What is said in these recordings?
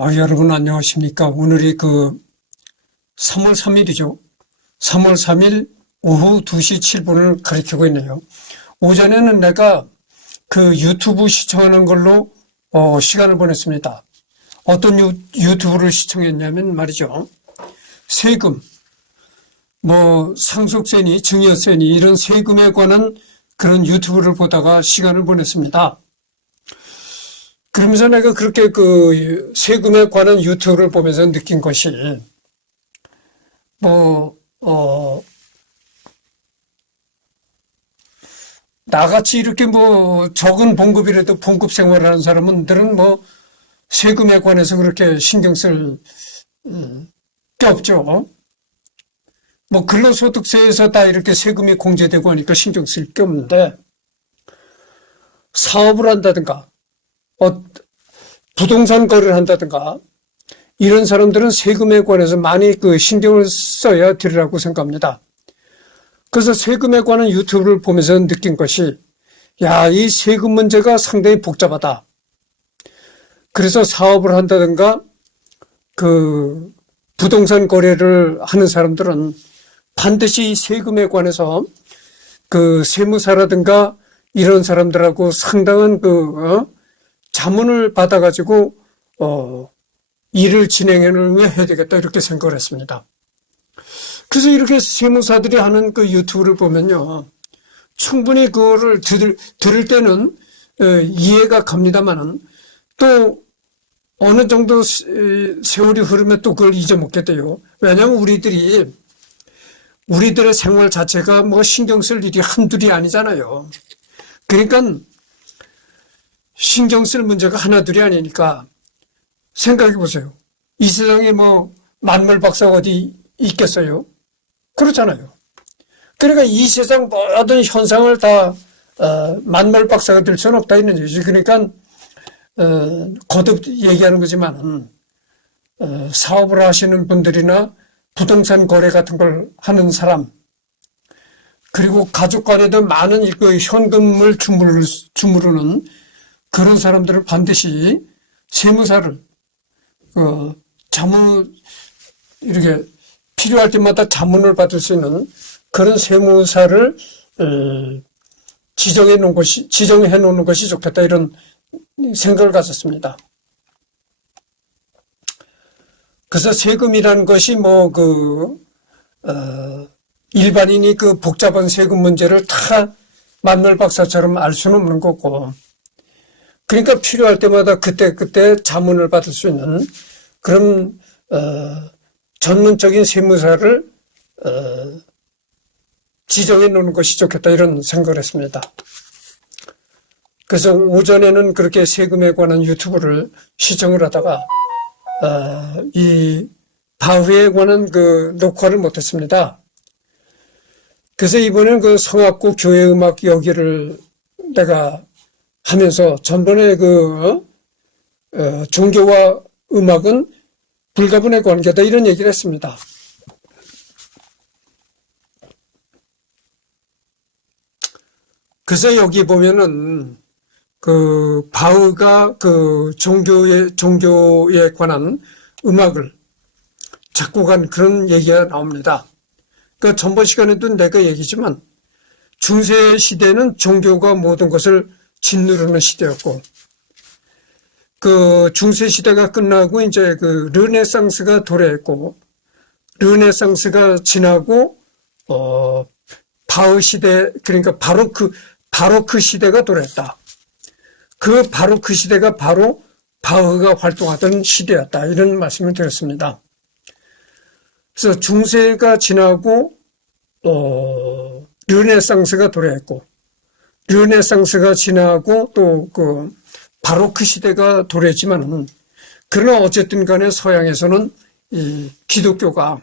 여러분 안녕하십니까. 오늘이 3월 3일이죠. 3월 3일 오후 2시 7분을 가리키고 있네요. 오전에는 내가 유튜브 시청하는 걸로 시간을 보냈습니다. 어떤 유튜브를 시청했냐면 말이죠. 세금, 상속세니 증여세니 이런 세금에 관한 그런 유튜브를 보다가 시간을 보냈습니다. 그러면서 내가 그렇게 세금에 관한 유튜브를 보면서 느낀 것이, 나같이 이렇게 적은 봉급이라도 봉급 생활하는 사람들은 세금에 관해서 그렇게 신경 쓸 게 없죠. 근로소득세에서 다 이렇게 세금이 공제되고 하니까 신경 쓸 게 없는데, 사업을 한다든가, 부동산 거래를 한다든가 이런 사람들은 세금에 관해서 많이 신경을 써야 되리라고 생각합니다. 그래서 세금에 관한 유튜브를 보면서 느낀 것이, 이 세금 문제가 상당히 복잡하다. 그래서 사업을 한다든가 부동산 거래를 하는 사람들은 반드시 세금에 관해서 세무사라든가 이런 사람들하고 상당한 자문을 받아가지고 일을 진행해야 되겠다 이렇게 생각을 했습니다. 그래서 이렇게 세무사들이 하는 유튜브를 보면요, 충분히 그거를 들을 때는 이해가 갑니다만은 또 어느 정도 세월이 흐르면 또 그걸 잊어먹게 돼요. 왜냐하면 우리들의 생활 자체가 신경 쓸 일이 한둘이 아니잖아요. 그러니까 신경 쓸 문제가 하나둘이 아니니까 생각해 보세요. 이 세상에 만물 박사가 어디 있겠어요? 그렇잖아요. 그러니까 이 세상 모든 현상을 다 만물 박사가 될 수는 없다 이런 얘기죠. 그러니까 거듭 얘기하는 거지만 사업을 하시는 분들이나 부동산 거래 같은 걸 하는 사람, 그리고 가족 간에도 많은 현금을 주무르는 그런 사람들은 반드시 세무사를 이렇게 필요할 때마다 자문을 받을 수 있는 그런 세무사를 지정해 놓는 것이 좋겠다 이런 생각을 가졌습니다. 그래서 세금이라는 것이 일반인이 복잡한 세금 문제를 다 만물 박사처럼 알 수는 없는 거고, 그러니까 필요할 때마다 그때 자문을 받을 수 있는 그런 전문적인 세무사를 지정해 놓는 것이 좋겠다 이런 생각을 했습니다. 그래서 오전에는 그렇게 세금에 관한 유튜브를 시청을 하다가 이 바흐에 관한 녹화를 못했습니다. 그래서 이번엔 성악구 교회음악 여기를 내가 하면서 전번에 종교와 음악은 불가분의 관계다 이런 얘기를 했습니다. 그래서 여기 보면은 바흐가 종교에 관한 음악을 작곡한 그런 얘기가 나옵니다. 전번 시간에도 내가 얘기지만 중세 시대는 종교가 모든 것을 짓누르는 시대였고, 중세 시대가 끝나고 이제 르네상스가 도래했고, 르네상스가 지나고 바흐 시대, 그러니까 바로크 시대가 도래했다. 그 바로크 시대가 바로 바흐가 활동하던 시대였다 이런 말씀을 드렸습니다. 그래서 중세가 지나고 르네상스가 도래했고, 르네상스가 지나고 또 바로크 시대가 도래했지만은, 그러나 어쨌든 간에 서양에서는 이 기독교가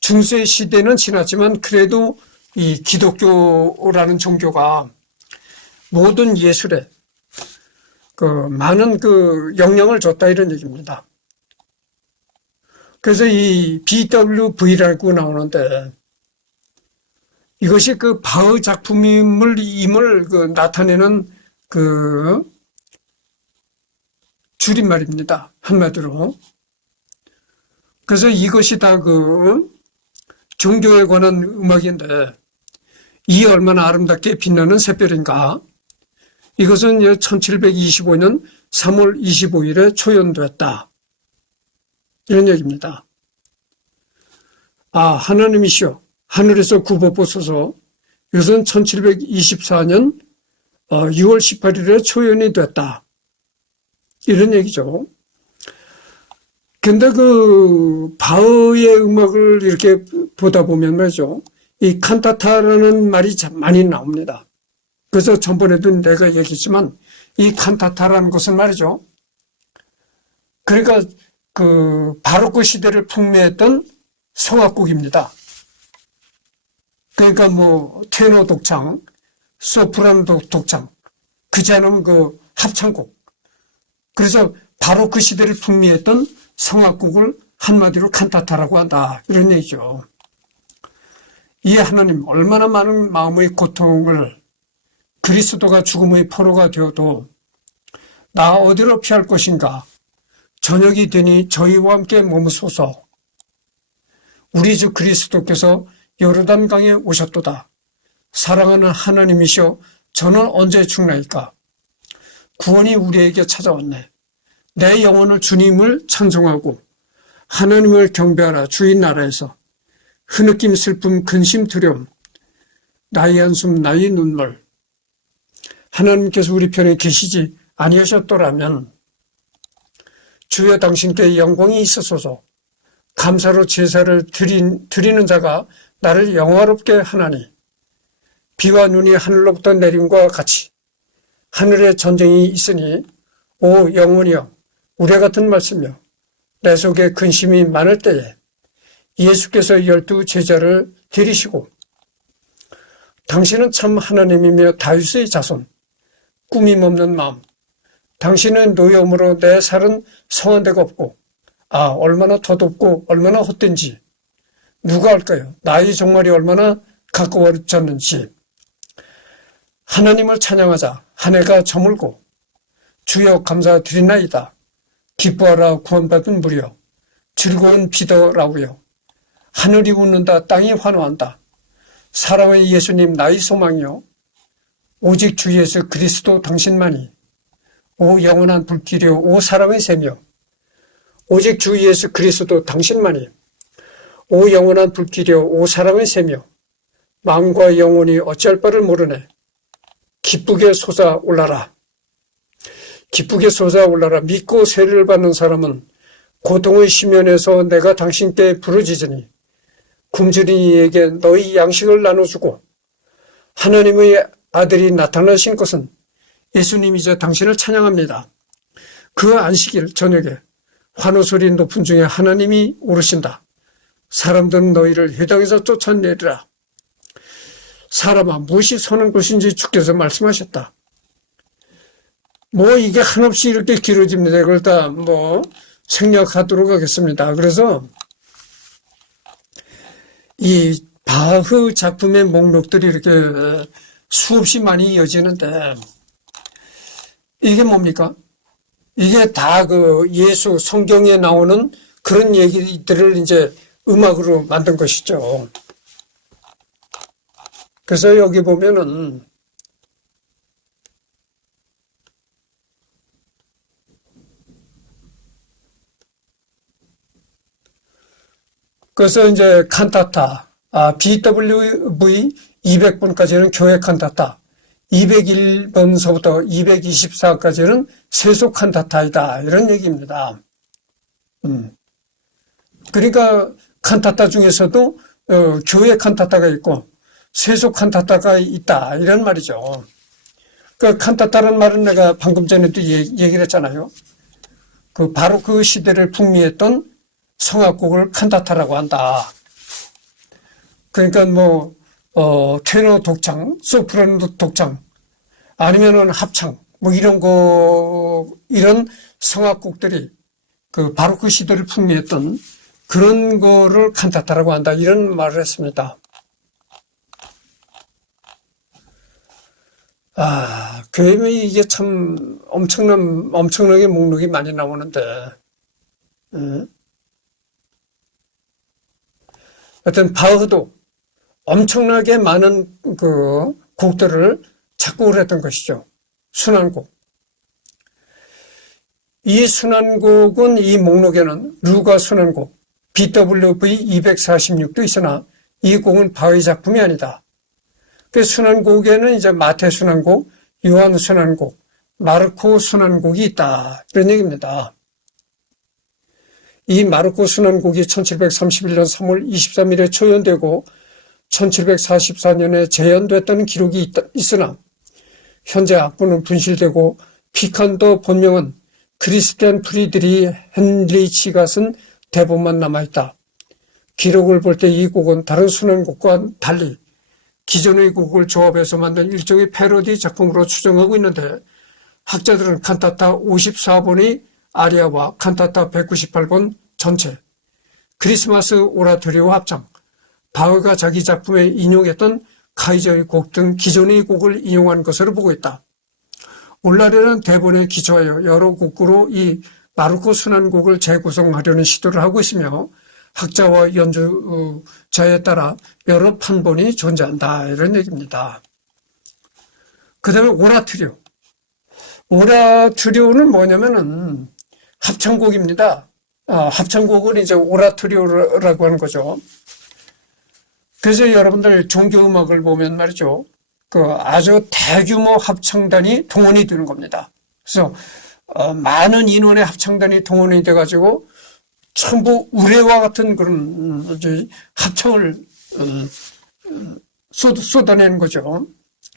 중세 시대는 지났지만 그래도 이 기독교라는 종교가 모든 예술에 많은 영향을 줬다 이런 얘기입니다. 그래서 이 BWV라고 나오는데, 이것이 바흐 작품임을 나타내는 줄임말입니다. 한마디로. 그래서 이것이 다 종교에 관한 음악인데, 이 얼마나 아름답게 빛나는 샛별인가. 이것은 1725년 3월 25일에 초연됐다. 이런 얘기입니다. 하나님이시여 하늘에서 굽어보소서. 이것은 1724년 6월 18일에 초연이 됐다. 이런 얘기죠. 근데 바흐의 음악을 이렇게 보다 보면 말이죠. 이 칸타타라는 말이 참 많이 나옵니다. 그래서 전번에도 내가 얘기했지만 이 칸타타라는 것은 말이죠. 그러니까 바로크 시대를 풍미했던 성악곡입니다. 그러니까 테너 독창, 소프라노 독창, 그지 않으면 합창곡. 그래서 바로크 시대를 풍미했던 성악곡을 한마디로 칸타타라고 한다. 이런 얘기죠. 이 하나님 얼마나 많은 마음의 고통을 그리스도가 죽음의 포로가 되어도 나 어디로 피할 것인가? 저녁이 되니 저희와 함께 머무소서. 우리 주 그리스도께서 요르단강에 오셨도다. 사랑하는 하나님이시여 저는 언제 죽나이까? 구원이 우리에게 찾아왔네. 내 영혼을 주님을 찬송하고 하나님을 경배하라. 주인 나라에서 흐느낌 슬픔 근심 두려움 나의 한숨 나의 눈물. 하나님께서 우리 편에 계시지 아니하셨더라면 주여 당신께 영광이 있으소서. 감사로 제사를 드리는 자가 나를 영화롭게 하나니 비와 눈이 하늘로부터 내림과 같이 하늘에 전쟁이 있으니 오 영혼이여 우레 같은 말씀이여 내 속에 근심이 많을 때에 예수께서 12 제자를 데리시고 당신은 참 하나님이며 다윗의 자손 꾸밈없는 마음 당신은 노여움으로 내 살은 성한 데가 없고 얼마나 더덥고 얼마나 헛된지 누가 알까요? 나의 종말이 얼마나 가까워졌는지. 하나님을 찬양하자. 한 해가 저물고 주여 감사드리나이다. 기뻐하라 구원받은 무리여 즐거운 비더라우여 하늘이 웃는다 땅이 환호한다. 사랑의 예수님 나의 소망이요 오직 주 예수 그리스도 당신만이 오 영원한 불길이요 오 사랑의 샘이요 오직 주 예수 그리스도 당신만이 오 영원한 불길이요 오 사랑의 샘이요 마음과 영혼이 어찌할 바를 모르네. 기쁘게 솟아올라라. 기쁘게 솟아올라라. 믿고 세례를 받는 사람은 고통의 심연에서 내가 당신께 부르짖으니 굶주린 이에게 너희 양식을 나눠주고 하나님의 아들이 나타나신 것은 예수님이자 당신을 찬양합니다. 그 안식일 저녁에 환호소리 높은 중에 하나님이 오르신다. 사람들은 너희를 회당에서 쫓아내리라. 사람아 무엇이 선한 것인지 주께서 말씀하셨다. 이게 한없이 이렇게 길어집니다. 이걸 다 생략하도록 하겠습니다. 그래서 이 바흐 작품의 목록들이 이렇게 수없이 많이 이어지는데 이게 뭡니까? 이게 다 예수 성경에 나오는 그런 얘기들을 이제 음악으로 만든 것이죠. 그래서 여기 보면은 그래서 이제 칸타타, BWV 200번까지는 교회 칸타타, 201번서부터 224까지는 세속 칸타타이다. 이런 얘기입니다. 그러니까 칸타타 중에서도 교회 칸타타가 있고 세속 칸타타가 있다. 이런 말이죠. 그 칸타타라는 말은 내가 방금 전에도 얘기를 했잖아요. 바로 그 시대를 풍미했던 성악곡을 칸타타라고 한다. 그러니까 테너 독창, 소프라노 독창, 아니면은 합창, 이런 성악곡들이 바로 그 시대를 풍미했던 그런 거를 칸타타라고 한다. 이런 말을 했습니다. 교회에 이게 참 엄청나게 목록이 많이 나오는데, 하여튼 바흐도 엄청나게 많은 그 곡들을 작곡을 했던 것이죠. 순환곡. 이 순환곡은 이 목록에는 루가 순환곡, BWV 246도 있으나 이 곡은 바흐의 작품이 아니다. 그 순환곡에는 이제 마태 순환곡, 요한 순환곡, 마르코 순환곡이 있다. 이런 얘기입니다. 이 마르코 순환곡이 1731년 3월 23일에 초연되고 1744년에 재연됐다는 기록이 있으나 현재 악보는 분실되고 피칸도 본명은 크리스티안 프리드리 헨리치가 쓴 대본만 남아있다. 기록을 볼 때 이 곡은 다른 순환곡과 달리 기존의 곡을 조합해서 만든 일종의 패러디 작품으로 추정하고 있는데 학자들은 칸타타 54번의 아리아와 칸타타 198번 전체, 크리스마스 오라토리오 합창, 바흐가 자기 작품에 인용했던 카이저의 곡 등 기존의 곡을 인용한 것으로 보고 있다. 오늘날에는 대본에 기초하여 여러 곡으로 이 마르코 순환곡을 재구성하려는 시도를 하고 있으며 학자와 연주자에 따라 여러 판본이 존재한다. 이런 얘기입니다. 그 다음에 오라토리오. 오라토리오는 뭐냐면은 합창곡입니다. 합창곡을 이제 오라토리오라고 하는 거죠. 그래서 여러분들 종교음악을 보면 말이죠. 그 아주 대규모 합창단이 동원이 되는 겁니다. 그래서 많은 인원의 합창단이 동원이 돼가지고 전부 우레와 같은 그런 합창을 쏟아내는 거죠.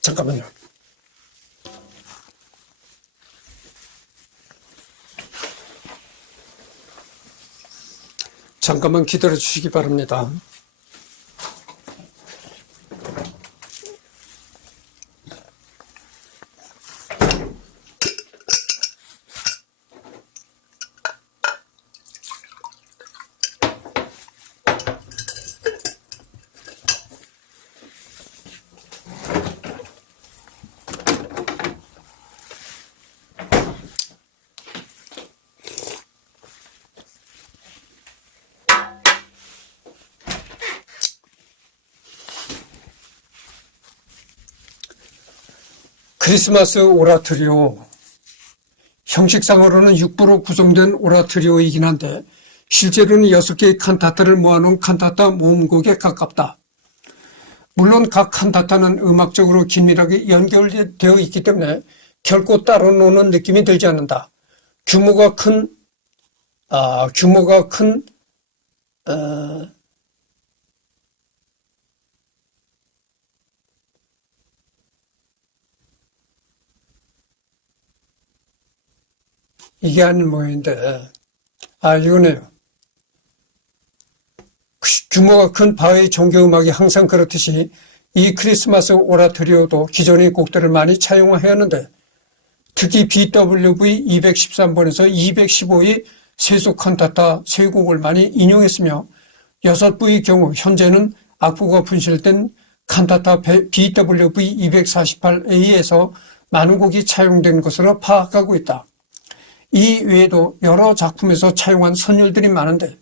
잠깐만요. 잠깐만 기다려 주시기 바랍니다. 크리스마스 오라토리오, 형식상으로는 6부로 구성된 오라토리오이긴 한데 실제로는 6개의 칸타타를 모아놓은 칸타타 모음곡에 가깝다. 물론 각 칸타타는 음악적으로 긴밀하게 연결되어 있기 때문에 결코 따로 노는 느낌이 들지 않는다. 규모가 큰 이게 아닌 모양인데, 이거네요. 규모가 큰 바흐의 종교음악이 항상 그렇듯이 이 크리스마스 오라토리오도 기존의 곡들을 많이 차용하였는데 특히 BWV 213번에서 215의 세속 칸타타 세 곡을 많이 인용했으며 6부의 경우 현재는 악보가 분실된 칸타타 BWV 248A에서 많은 곡이 차용된 것으로 파악하고 있다. 이 외에도 여러 작품에서 차용한 선율들이 많은데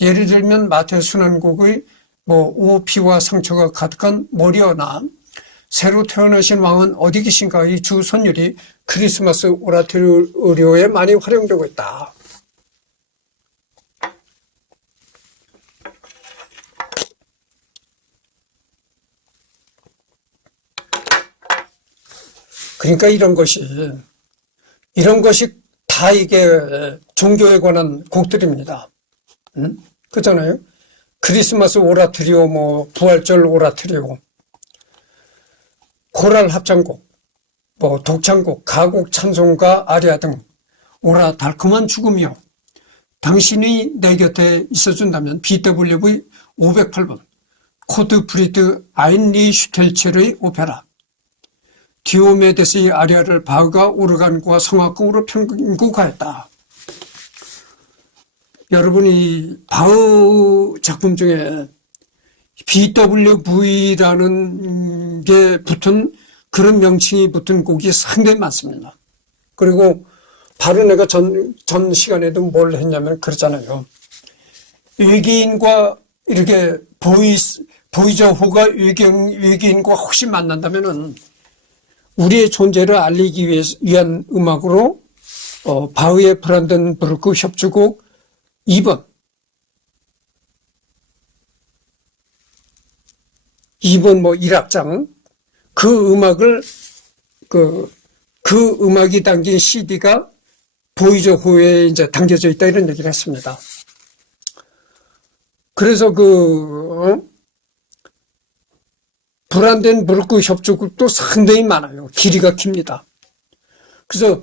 예를 들면 마태 순환곡의 오피와 상처가 가득한 머리어나 새로 태어나신 왕은 어디 계신가 이 주 선율이 크리스마스 오라토리오에 많이 활용되고 있다. 그러니까 이런 것이 다 이게 종교에 관한 곡들입니다. 그렇잖아요. 크리스마스 오라토리오, 부활절 오라토리오, 코랄 합창곡, 독창곡, 가곡 찬송가 아리아 등 오라 달콤한 죽음이요. 당신이 내 곁에 있어준다면 BWV 508번 코드 프리드 아인리슈텔체르의 오페라 디오메데스의 아리아를 바흐가 오르간과 성악곡으로 편곡하였다. 여러분이 바흐 작품 중에 BWV라는 게 붙은 그런 명칭이 붙은 곡이 상당히 많습니다. 그리고 바로 내가 전 시간에도 뭘 했냐면 그러잖아요. 외계인과 이렇게 보이저호가 외계인과 혹시 만난다면은 우리의 존재를 알리기 위한 음악으로 바흐의 브란덴부르크 협주곡 2번 뭐 1악장 그 음악을 그 음악이 담긴 CD가 보이저호에 이제 담겨져 있다 이런 얘기를 했습니다. 그래서 브란덴부르크 협주곡도 상당히 많아요. 길이가 깁니다. 그래서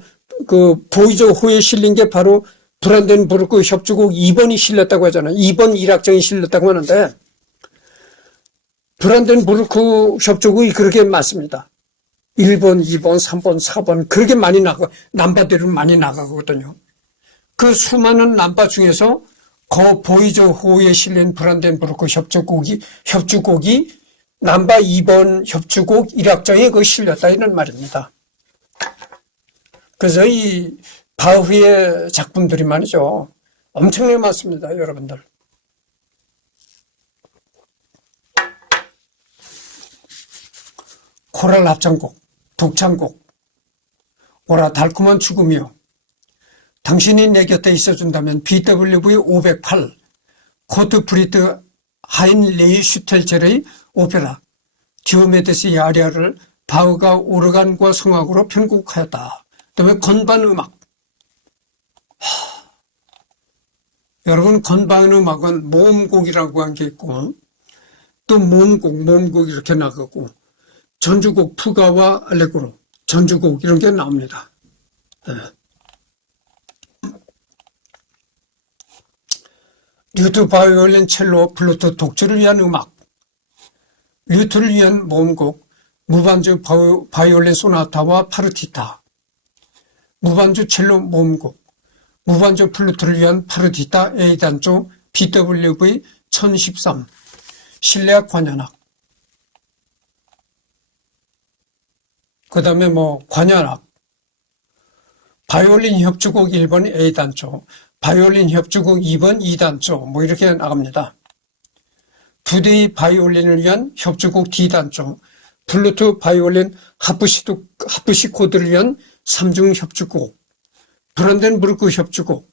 보이저호에 실린 게 바로 브란덴부르크 협주곡 2번이 실렸다고 하잖아요. 2번 1악장이 실렸다고 하는데 브란덴부르크 협주곡이 그렇게 많습니다. 1번, 2번, 3번, 4번 그렇게 많이 남바대로 많이 나가거든요. 그 수많은 남바 중에서 보이저호에 실린 브란덴부르크 협주곡이 남바 2번 협주곡 1악장에 실렸다 이런 말입니다. 그래서 이 바흐의 작품들이 말이죠. 엄청나게 많습니다, 여러분들. 코랄 합창곡, 독창곡, 오라 달콤한 죽음이요. 당신이 내 곁에 있어준다면 BWV 508, 코트프리드 하인레이 슈텔젤의 오페라 디오메데스의 아리아를 바흐가 오르간과 성악으로 편곡하였다. 그다음에 건반 음악. 여러분 건반 음악은 모음곡이라고 한 게 있고 또 모음곡 이렇게 나가고 전주곡 푸가와 알레그로 전주곡 이런 게 나옵니다. 네. 류트 바이올린 첼로 플루트 독주를 위한 음악 류트를 위한 모음곡 무반주 바이올린 소나타와 파르티타 무반주 첼로 모음곡 무반주 플루트를 위한 파르티타 A단조 BWV 1013 실내악 관현악 그 다음에 관현악 바이올린 협주곡 1번 A단조 바이올린 협주곡 2번 2단조 이렇게 나갑니다. 두 대의 바이올린을 위한 협주곡 D단조 플루트 바이올린 하프시 코드를 위한 3중 협주곡 브란덴부르크 협주곡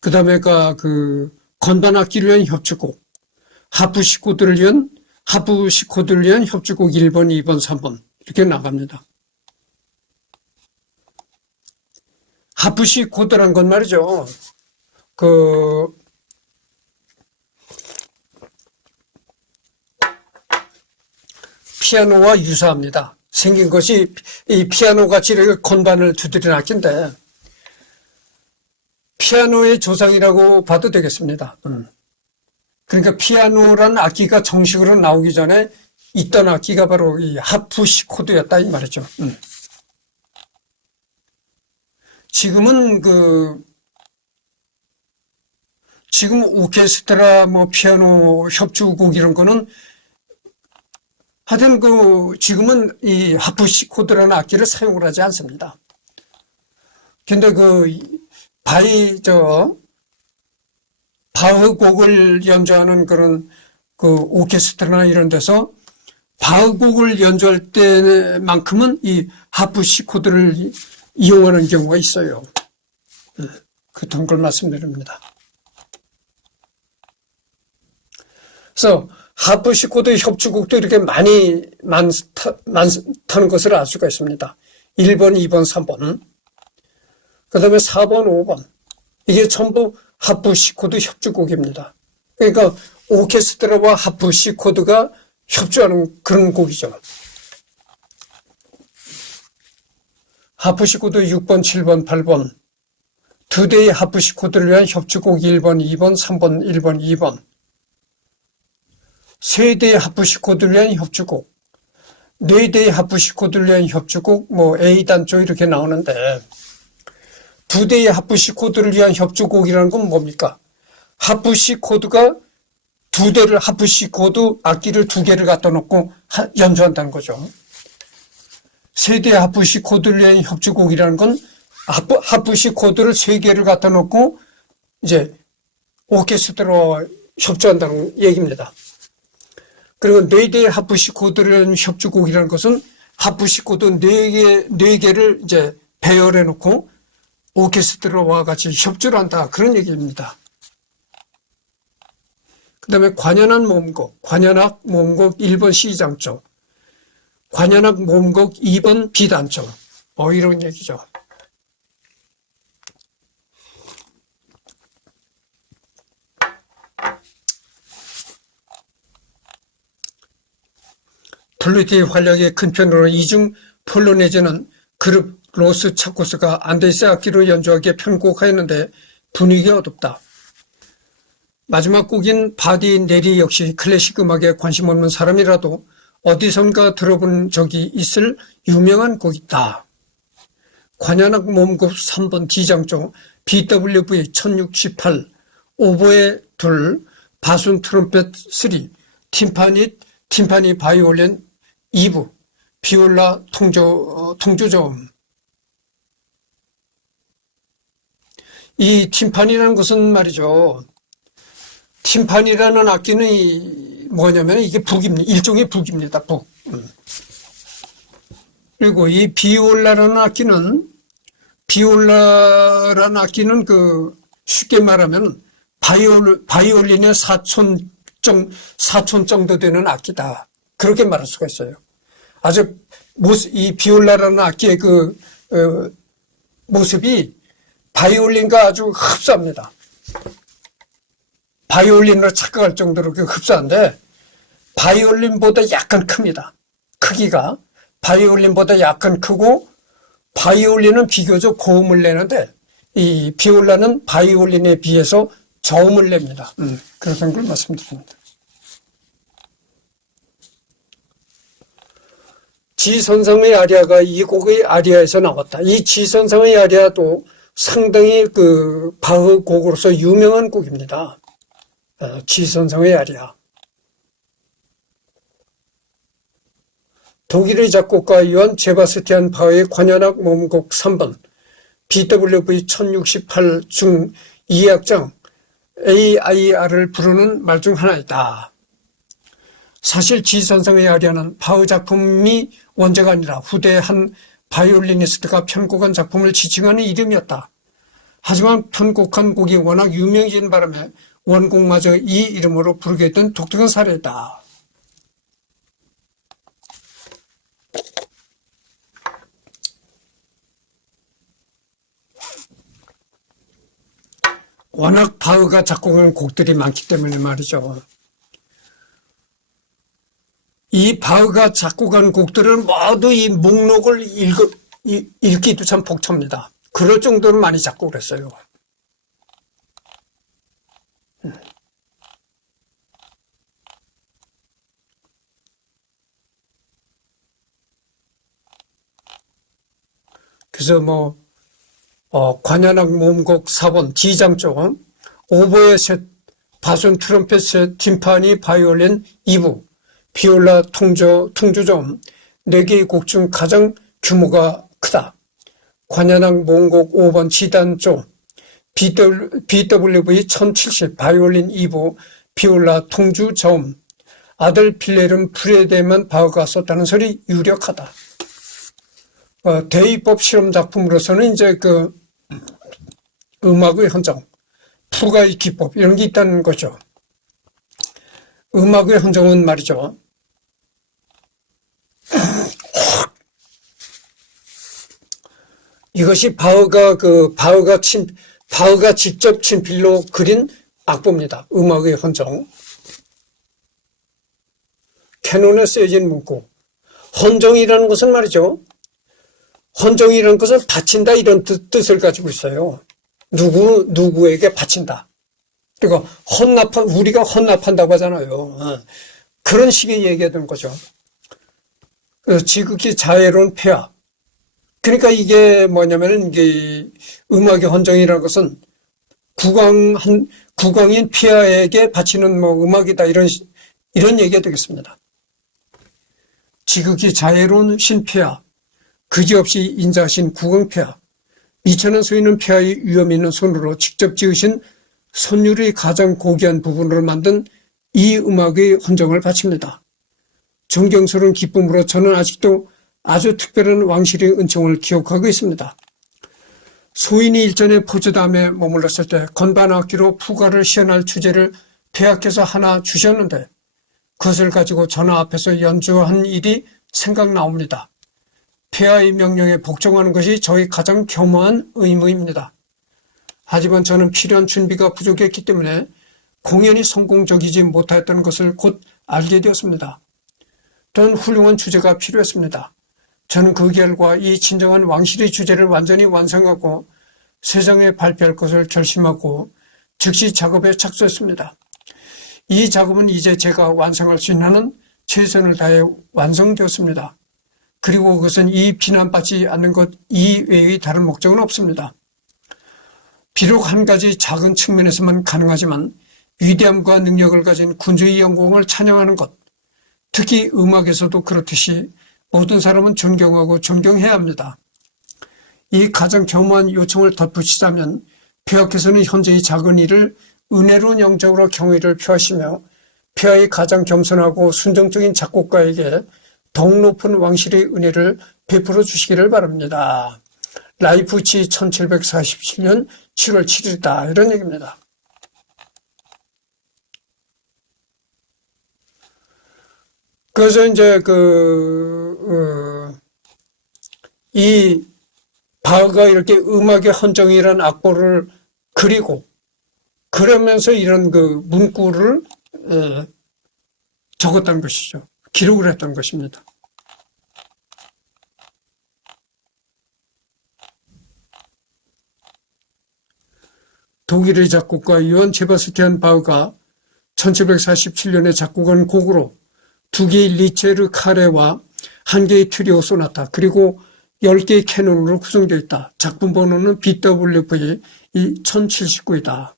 그 다음에 건반악기를 위한 협주곡 하프시 코드를 위한 협주곡 1번 2번 3번 이렇게 나갑니다. 하프시 코드란 건 말이죠. 피아노와 유사합니다. 생긴 것이 이 피아노 같이 이렇게 건반을 두드린 악기인데 피아노의 조상이라고 봐도 되겠습니다. 그러니까 피아노라는 악기가 정식으로 나오기 전에 있던 악기가 바로 이 하프시 코드였다 이 말이죠. 지금은 지금 오케스트라 피아노 협주곡 이런 거는 하여튼 지금은 이 하프시 코드라는 악기를 사용을 하지 않습니다. 근데 바흐 곡을 연주하는 그런 오케스트라나 이런 데서 바흐 곡을 연주할 때만큼은 이 하프시 코드를 이용하는 경우가 있어요. 그런 걸 말씀드립니다. 그래서 하프시 코드 협주곡도 이렇게 많다는 것을 알 수가 있습니다. 1번, 2번, 3번. 그 다음에 4번, 5번. 이게 전부 하프시 코드 협주곡입니다. 그러니까 오케스트라와 하프시 코드가 협주하는 그런 곡이죠. 하프시 코드 6번, 7번, 8번. 두 대의 하프시 코드를 위한 협주곡 1번, 2번, 3번, 1번, 2번. 세 대의 하프시 코드를 위한 협주곡. 네 대의 하프시 코드를 위한 협주곡, A단조 이렇게 나오는데, 두 대의 하프시 코드를 위한 협주곡이라는 건 뭡니까? 하프시 코드가 두 대를, 하프시 코드 악기를 두 개를 갖다 놓고 연주한다는 거죠. 세대 하프시 코드를 위한 협주곡이라는 건 하프시 코드를 3개를 갖다 놓고 이제 오케스트라와 협주한다는 얘기입니다. 그리고 4개의 하프시 코드를 위한 협주곡이라는 것은 하프시 코드 4개를 이제 배열해 놓고 오케스트라와 같이 협주를 한다. 그런 얘기입니다. 그 다음에 관현악 모음곡 1번 C장조, 관현악 모음곡 2번 B단조, 이런 얘기죠. 플루트의 활약의 큰 편으로 이중 폴로네즈는 그룹 로스 차코스가 안데스 악기로 연주하기에 편곡하였는데 분위기가 어둡다. 마지막 곡인 바디 네리 역시 클래식 음악에 관심 없는 사람이라도 어디선가 들어본 적이 있을 유명한 곡이다. 관현악 모음곡 3번 D장조, BWV 1068, 오보에 2, 바순 트럼펫 3, 팀파니 바이올린 2부, 비올라 통조저음. 이 팀파니라는 것은 말이죠. 팀파니라는 악기는 뭐냐면 이게 북입니다. 일종의 북입니다. 북. 그리고 이 비올라라는 악기는 그 쉽게 말하면 바이올린의 사촌 정도 되는 악기다. 그렇게 말할 수가 있어요. 아주 이 비올라라는 악기의 그 모습이 바이올린과 아주 흡사합니다. 바이올린으로 착각할 정도로 흡사한데 바이올린보다 약간 큽니다. 크기가 바이올린보다 약간 크고 바이올린은 비교적 고음을 내는데 이 비올라는 바이올린에 비해서 저음을 냅니다. 그런 걸 말씀드립니다. 지선상의 아리아가 이 곡의 아리아에서 나왔다. 이 지선상의 아리아도 상당히 그 바흐 곡으로서 유명한 곡입니다. 지선상의 아리아. 독일의 작곡가 요한 세바스티안 바흐의 관현악 모음곡 3번, BWV 1068 중 2악장 AIR을 부르는 말 중 하나이다. 사실 지선상의 아리아는 바흐 작품이 원제가 아니라 후대 한 바이올리니스트가 편곡한 작품을 지칭하는 이름이었다. 하지만 편곡한 곡이 워낙 유명해진 바람에 원곡마저 이 이름으로 부르게 된 독특한 사례다. 워낙 바흐가 작곡한 곡들이 많기 때문에 말이죠. 이 바흐가 작곡한 곡들을 모두 이 목록을 읽기도 참 벅찹니다. 그럴 정도로 많이 작곡을 했어요. 그래서 관현악 모음곡 4번 D장조, 오보에 셋, 바순 트럼펫 셋, 팀파니 바이올린 2부, 비올라 통조점 4개의 곡 중 가장 규모가 크다. 관현악 모음곡 5번 G단조, BWV 1070 바이올린 2부, 비올라 통주저음. 아들 필레름 프레데만 바흐가 썼다는 설이 유력하다. 대입법 실험 작품으로서는 이제 그 음악의 헌정, 푸가의 기법 이런 게 있다는 거죠. 음악의 헌정은 말이죠. 이것이 바흐가 직접 친필로 그린 악보입니다. 음악의 헌정. 캐논에 쓰여진 문구. 헌정이라는 것은 말이죠. 헌정이라는 것은 바친다 이런 뜻을 가지고 있어요. 누구에게 바친다. 그러니까 우리가 헌납한다고 하잖아요. 그런 식의 얘기가 되는 거죠. 지극히 자애로운 폐하. 그러니까 이게 뭐냐면은 이게 음악의 헌정이라는 것은 국왕인 폐하에게 바치는 음악이다 이런 얘기가 되겠습니다. 지극히 자애로운 신폐하. 그지없이 인자하신 국왕폐하, 미천한 소인은 폐하의 위엄 있는 손으로 직접 지으신 선율의 가장 고귀한 부분으로 만든 이 음악의 헌정을 바칩니다. 존경스러운 기쁨으로 저는 아직도 아주 특별한 왕실의 은총을 기억하고 있습니다. 소인이 일전에 포츠담에 머물렀을 때 건반 악기로 푸가를 시연할 주제를 폐하께서 하나 주셨는데 그것을 가지고 전하 앞에서 연주한 일이 생각나옵니다. 폐하의 명령에 복종하는 것이 저희 가장 겸허한 의무입니다. 하지만 저는 필요한 준비가 부족했기 때문에 공연이 성공적이지 못했던 것을 곧 알게 되었습니다. 또한 훌륭한 주제가 필요했습니다. 저는 그 결과 이 진정한 왕실의 주제를 완전히 완성하고 세상에 발표할 것을 결심하고 즉시 작업에 착수했습니다. 이 작업은 이제 제가 완성할 수 있는 한은 최선을 다해 완성되었습니다. 그리고 그것은 이 비난받지 않는 것 이외의 다른 목적은 없습니다. 비록 한 가지 작은 측면에서만 가능하지만 위대함과 능력을 가진 군주의 영광을 찬양하는 것, 특히 음악에서도 그렇듯이 모든 사람은 존경하고 존경해야 합니다. 이 가장 겸허한 요청을 덧붙이자면 폐하께서는 현재의 작은 일을 은혜로운 영적으로 경의를 표하시며 폐하의 가장 겸손하고 순정적인 작곡가에게 더욱 높은 왕실의 은혜를 베풀어 주시기를 바랍니다. 라이프치 1747년 7월 7일이다. 이런 얘기입니다. 그래서 이제 이 바흐가 이렇게 음악의 헌정이라는 악보를 그리고 그러면서 이런 문구를 적었던 것이죠. 기록을 했던 것입니다. 독일의 작곡가 요한 세바스티안 바흐가 1747년에 작곡한 곡으로 2개의 리체르 카레와 1개의 트리오 소나타 그리고 10개의 캐논으로 구성되어 있다. 작품 번호는 BWV 1079이다.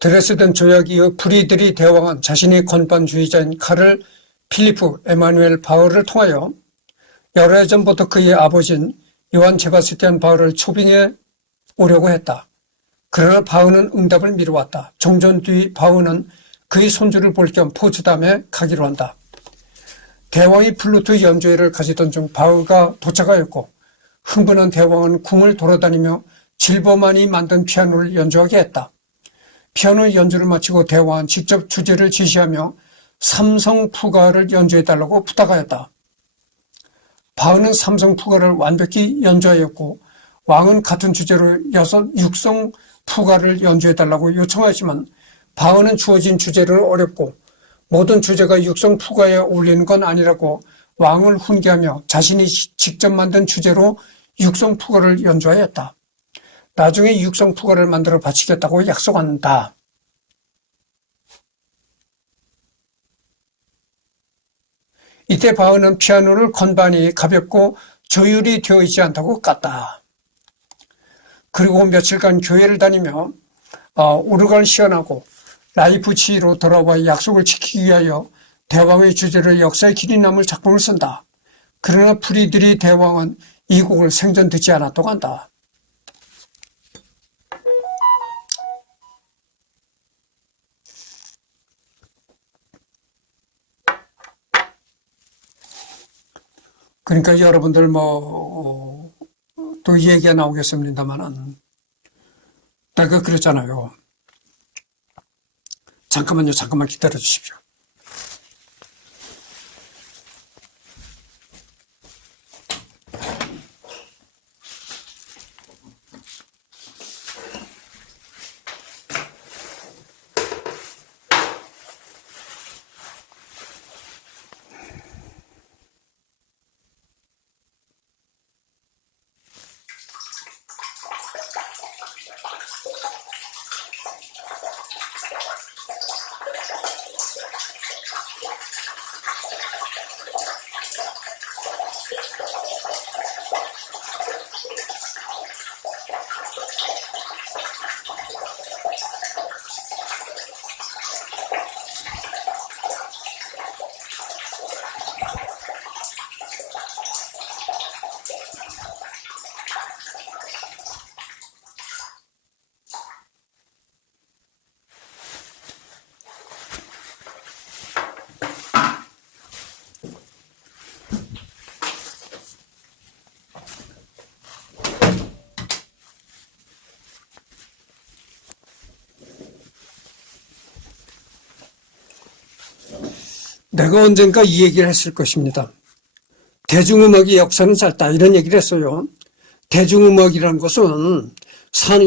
드레스덴 조약 이후 프리드리 대왕은 자신의 건반주의자인 카를 필리프 에마누엘 바흐를 통하여 여러 해 전부터 그의 아버지인 요한 세바스티안 바흐를 초빙해 오려고 했다. 그러나 바흐는 응답을 미루었다. 종전 뒤 바흐는 그의 손주를 볼 겸 포츠담에 가기로 한다. 대왕이 플루트 연주회를 가지던 중 바흐가 도착하였고 흥분한 대왕은 궁을 돌아다니며 질버만이 만든 피아노를 연주하게 했다. 피아노 연주를 마치고 대왕은 직접 주제를 지시하며 삼성푸가를 연주해달라고 부탁하였다. 바흐는 삼성푸가를 완벽히 연주하였고 왕은 같은 주제로 6성푸가를 연주해달라고 요청하지만 바흐는 주어진 주제를 어렵고 모든 주제가 6성푸가에 어울리는 건 아니라고 왕을 훈계하며 자신이 직접 만든 주제로 6성푸가를 연주하였다. 나중에 6성푸가를 만들어 바치겠다고 약속한다. 이때 바흐는 피아노를 건반이 가볍고 조율이 되어 있지 않다고 깠다. 그리고 며칠간 교회를 다니며 오르간을 시연하고 라이프치히로 돌아와 약속을 지키기 위하여 대왕의 주제를 역사의 길이 남을 작품을 쓴다. 그러나 프리드리 대왕은 이 곡을 생전 듣지 않았다고 한다. 그러니까 여러분들 또 얘기가 나오겠습니다만은 내가 그랬잖아요. 잠깐만 기다려 주십시오. 내가 언젠가 이 얘기를 했을 것입니다. 대중음악의 역사는 짧다 이런 얘기를 했어요. 대중음악이라는 것은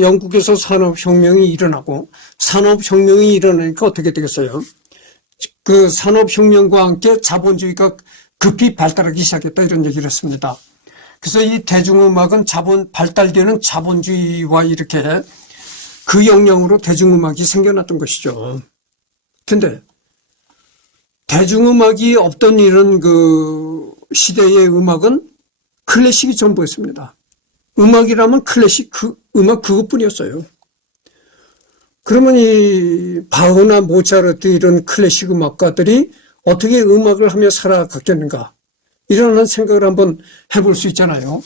영국에서 산업혁명이 일어나고 산업혁명이 일어나니까 어떻게 되겠어요? 그 산업혁명과 함께 자본주의가 급히 발달하기 시작했다 이런 얘기를 했습니다. 그래서 이 대중음악은 발달되는 자본주의와 이렇게 그 영향으로 대중음악이 생겨났던 것이죠. 근데 대중음악이 없던 이런 그 시대의 음악은 클래식이 전부였습니다. 음악이라면 클래식 음악 그것뿐이었어요. 그러면 이 바흐나 모차르트 이런 클래식 음악가들이 어떻게 음악을 하며 살아갔겠는가 이런 생각을 한번 해볼 수 있잖아요.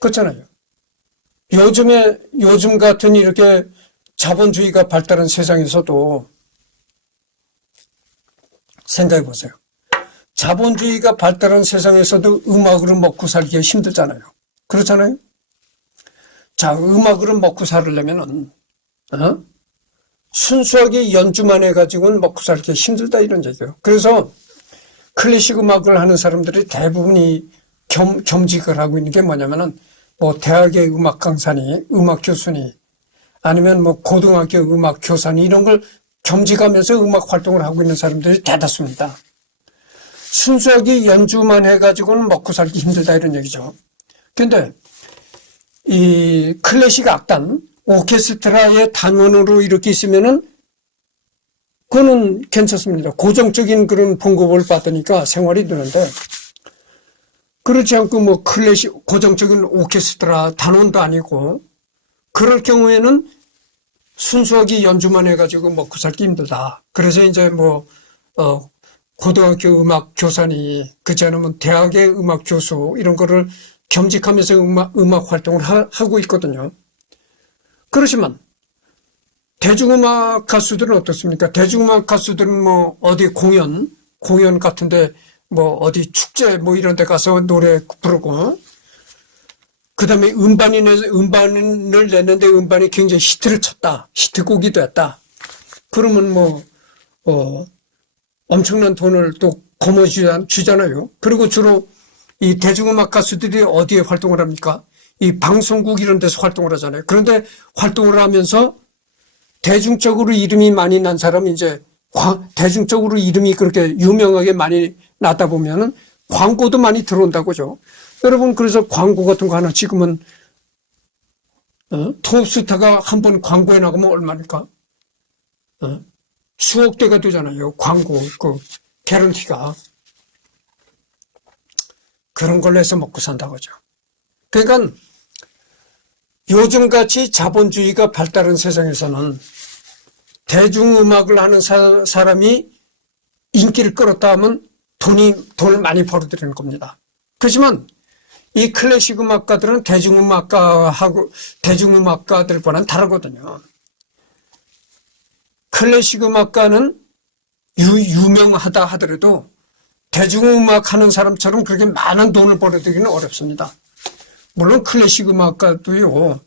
그렇잖아요. 요즘 같은 이렇게 자본주의가 발달한 세상에서도 생각해 보세요. 자본주의가 발달한 세상에서도 음악으로 먹고 살기가 힘들잖아요. 그렇잖아요. 자, 음악으로 먹고 살려면은 순수하게 연주만 해가지고는 먹고 살기 힘들다 이런 얘기예요. 그래서 클래식 음악을 하는 사람들이 대부분이 겸직을 하고 있는 게 뭐냐면은 뭐 대학의 음악 강사니, 음악 교수니, 아니면 뭐 고등학교 음악 교사니 이런 걸 겸직하면서 음악 활동을 하고 있는 사람들이 대다수입니다. 순수하게 연주만 해가지고는 먹고 살기 힘들다 이런 얘기죠. 근데 이 클래식 악단, 오케스트라의 단원으로 이렇게 있으면은 그거는 괜찮습니다. 고정적인 그런 봉급을 받으니까 생활이 되는데 그렇지 않고 뭐 클래식 고정적인 오케스트라 단원도 아니고 그럴 경우에는 순수하게 연주만 해가지고 먹고 살기 힘들다. 그래서 이제 뭐 고등학교 음악 교사니 그렇지 않으면 대학의 음악 교수 이런 거를 겸직하면서 음악 활동을 하고 있거든요. 그렇지만 대중음악 가수들은 어떻습니까? 대중음악 가수들은 뭐 어디 공연 같은데 뭐 어디 축제 뭐 이런 데 가서 노래 부르고 그 다음에 음반을 냈는데 음반이 굉장히 히트를 쳤다. 히트곡이 됐다. 그러면 엄청난 돈을 또 거머쥐잖아요. 그리고 주로 이 대중음악 가수들이 어디에 활동을 합니까? 이 방송국 이런 데서 활동을 하잖아요. 그런데 활동을 하면서 대중적으로 이름이 많이 난 사람이 이제 대중적으로 이름이 그렇게 유명하게 많이 나다 보면은 광고도 많이 들어온다고죠. 여러분 그래서 광고 같은 거 하나 찍으면 톱스타가 한 번 광고에 나가면 얼마입니까? 수억 대가 되잖아요. 광고 그 개런티가. 그런 걸로 해서 먹고 산다고죠. 그러니까 요즘같이 자본주의가 발달한 세상에서는 대중음악을 하는 사람이 인기를 끌었다 하면 돈을 많이 벌어들이는 겁니다. 그렇지만 이 클래식 음악가들은 대중음악가들과는 다르거든요. 클래식 음악가는 유명하다 하더라도 대중음악 하는 사람처럼 그렇게 많은 돈을 벌어들이기는 어렵습니다. 물론 클래식 음악가도요,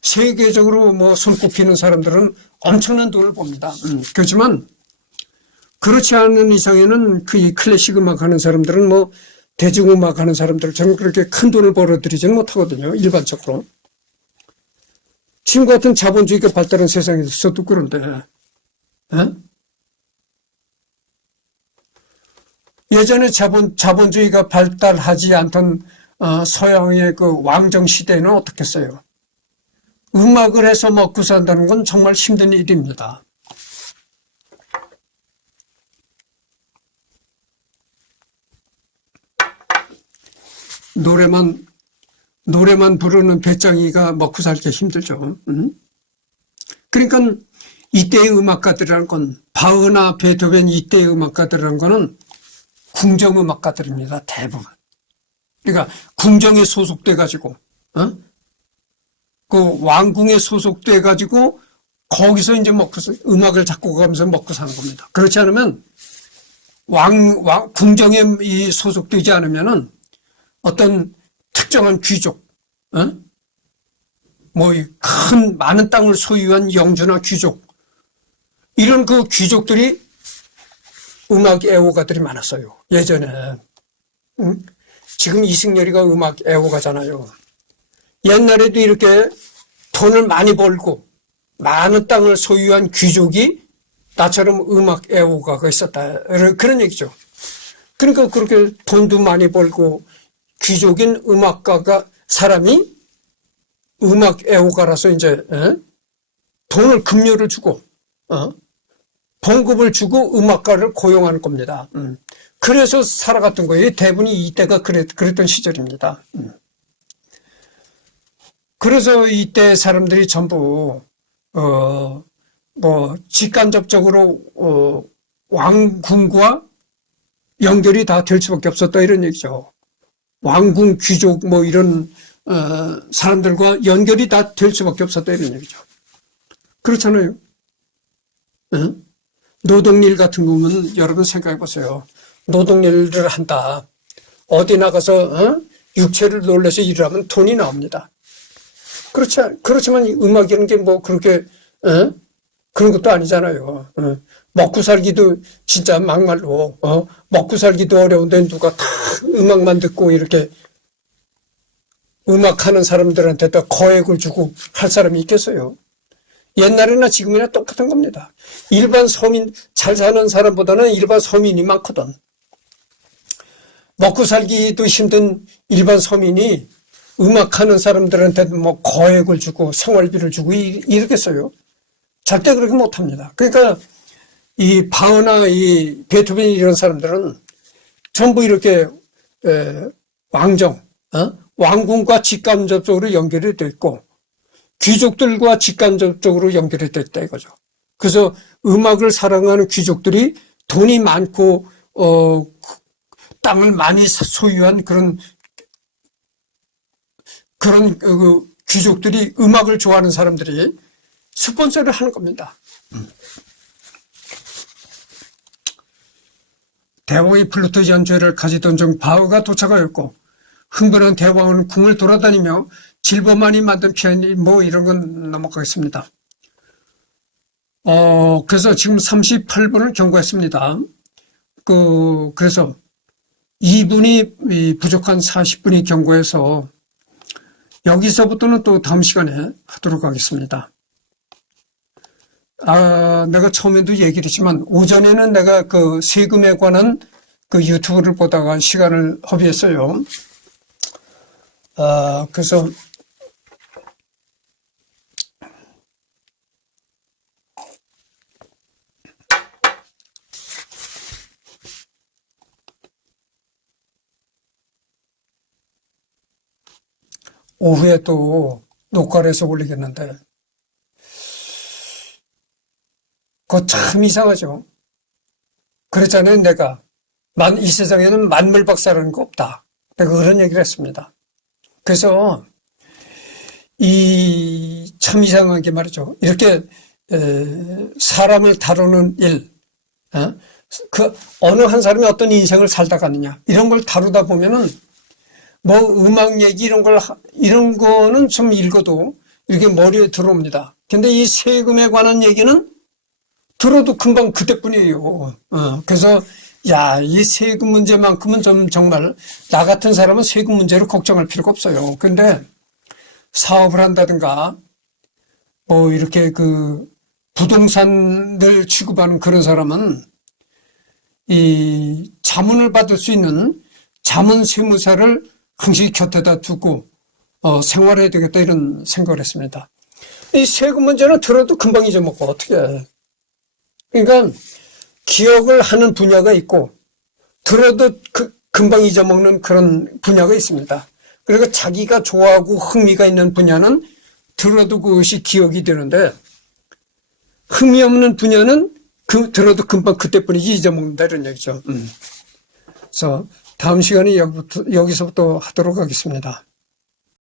세계적으로 뭐 손꼽히는 사람들은 엄청난 돈을 법니다. 그렇지만 그렇지 않은 이상에는 그 클래식 음악 하는 사람들은 뭐 대중음악 하는 사람들처럼 그렇게 큰 돈을 벌어들이지는 못하거든요. 일반적으로. 지금 같은 자본주의가 발달한 세상에서도 그런데 예전에 자본주의가 발달하지 않던 서양의 그 왕정 시대에는 어떻겠어요? 음악을 해서 먹고 산다는 건 정말 힘든 일입니다. 노래만 부르는 배짱이가 먹고 살기 힘들죠. 그러니까 이때의 음악가들이라는 건 바흐나 베토벤 이때의 음악가들이라는 거는 궁정음악가들입니다. 대부분. 그러니까 궁정에 소속돼 가지고 그 왕궁에 소속돼 가지고 거기서 이제 음악을 작곡하면서 먹고 사는 겁니다. 그렇지 않으면 궁정에 소속되지 않으면은 어떤 특정한 귀족, 많은 땅을 소유한 영주나 귀족, 이런 그 귀족들이 음악 애호가들이 많았어요. 예전에. 응? 지금 이승열이가 음악 애호가잖아요. 옛날에도 이렇게 돈을 많이 벌고 많은 땅을 소유한 귀족이 나처럼 음악 애호가가 있었다. 그런 얘기죠. 그러니까 그렇게 돈도 많이 벌고 귀족인 음악가가 사람이 음악 애호가라서 이제 돈을 급료를 주고 봉급을 주고 음악가를 고용하는 겁니다. 그래서 살아갔던 거예요. 대부분이 이때가 그랬던 시절입니다. 그래서 이때 사람들이 전부 직간접적으로 왕궁과 연결이 다 될 수밖에 없었다 이런 얘기죠. 왕궁 귀족 뭐 이런 사람들과 연결이 다 될 수밖에 없었다 이런 얘기죠. 그렇잖아요. 노동일 같은 거 보면 여러분 생각해 보세요. 노동일을 한다. 어디 나가서 육체를 놀려서 일을 하면 돈이 나옵니다. 그렇지만 음악이라는 게 뭐 그렇게 그런 것도 아니잖아요. 먹고 살기도 진짜 막말로 먹고 살기도 어려운데 누가 다 음악만 듣고 이렇게 음악하는 사람들한테다 거액을 주고 할 사람이 있겠어요? 옛날이나 지금이나 똑같은 겁니다. 일반 서민, 잘 사는 사람보다는 일반 서민이 많거든. 먹고 살기도 힘든 일반 서민이 음악하는 사람들한테 뭐 거액을 주고 생활비를 주고 이러겠어요? 절대 그렇게 못합니다. 그러니까 이 바흐나 이 베토벤 이런 사람들은 전부 이렇게 왕정, 왕궁과 직간접적으로 연결이 돼 있고 귀족들과 직간접적으로 연결이 됐다 이거죠. 그래서 음악을 사랑하는 귀족들이 돈이 많고 땅을 많이 소유한 그런 귀족들이 음악을 좋아하는 사람들이 스폰서를 하는 겁니다. 대왕의 플루트 연주회를 가지던 중 바흐가 도착하였고 흥분한 대왕은 궁을 돌아다니며 질버만이 만든 피아니 뭐 이런 건 넘어가겠습니다. 그래서 지금 38분을 경고했습니다. 그래서 2분이 부족한 40분이 경고해서 여기서부터는 또 다음 시간에 하도록 하겠습니다. 내가 처음에도 얘기를 했지만 오전에는 내가 그 세금에 관한 그 유튜브를 보다가 시간을 허비했어요. 그래서 오후에 또 녹화를 해서 올리겠는데 그거 참 이상하죠. 그랬잖아요. 내가 이 세상에는 만물박사라는 거 없다. 내가 그런 얘기를 했습니다. 그래서 참 이상하게 말이죠. 이렇게 사람을 다루는 일, 어느 한 사람이 어떤 인생을 살다 가느냐 이런 걸 다루다 보면은 뭐 음악 얘기 이런 거는 좀 읽어도 이렇게 머리에 들어옵니다. 근데 이 세금에 관한 얘기는 들어도 금방 그때뿐이에요. 그래서 이 세금 문제만큼은 좀 정말 나 같은 사람은 세금 문제를 걱정할 필요가 없어요. 근데 사업을 한다든가 뭐 이렇게 그 부동산을 취급하는 그런 사람은 이 자문을 받을 수 있는 자문 세무사를 항상 곁에다 두고 생활해야 되겠다 이런 생각을 했습니다. 이 세금 문제는 들어도 금방 잊어먹고 어떻게 해. 그러니까 기억을 하는 분야가 있고 들어도 금방 잊어먹는 그런 분야가 있습니다. 그리고 자기가 좋아하고 흥미가 있는 분야는 들어도 그것이 기억이 되는데 흥미 없는 분야는 들어도 금방 그때뿐이지 잊어먹는다 이런 얘기죠. 그래서 다음 시간에 여기서부터 하도록 하겠습니다.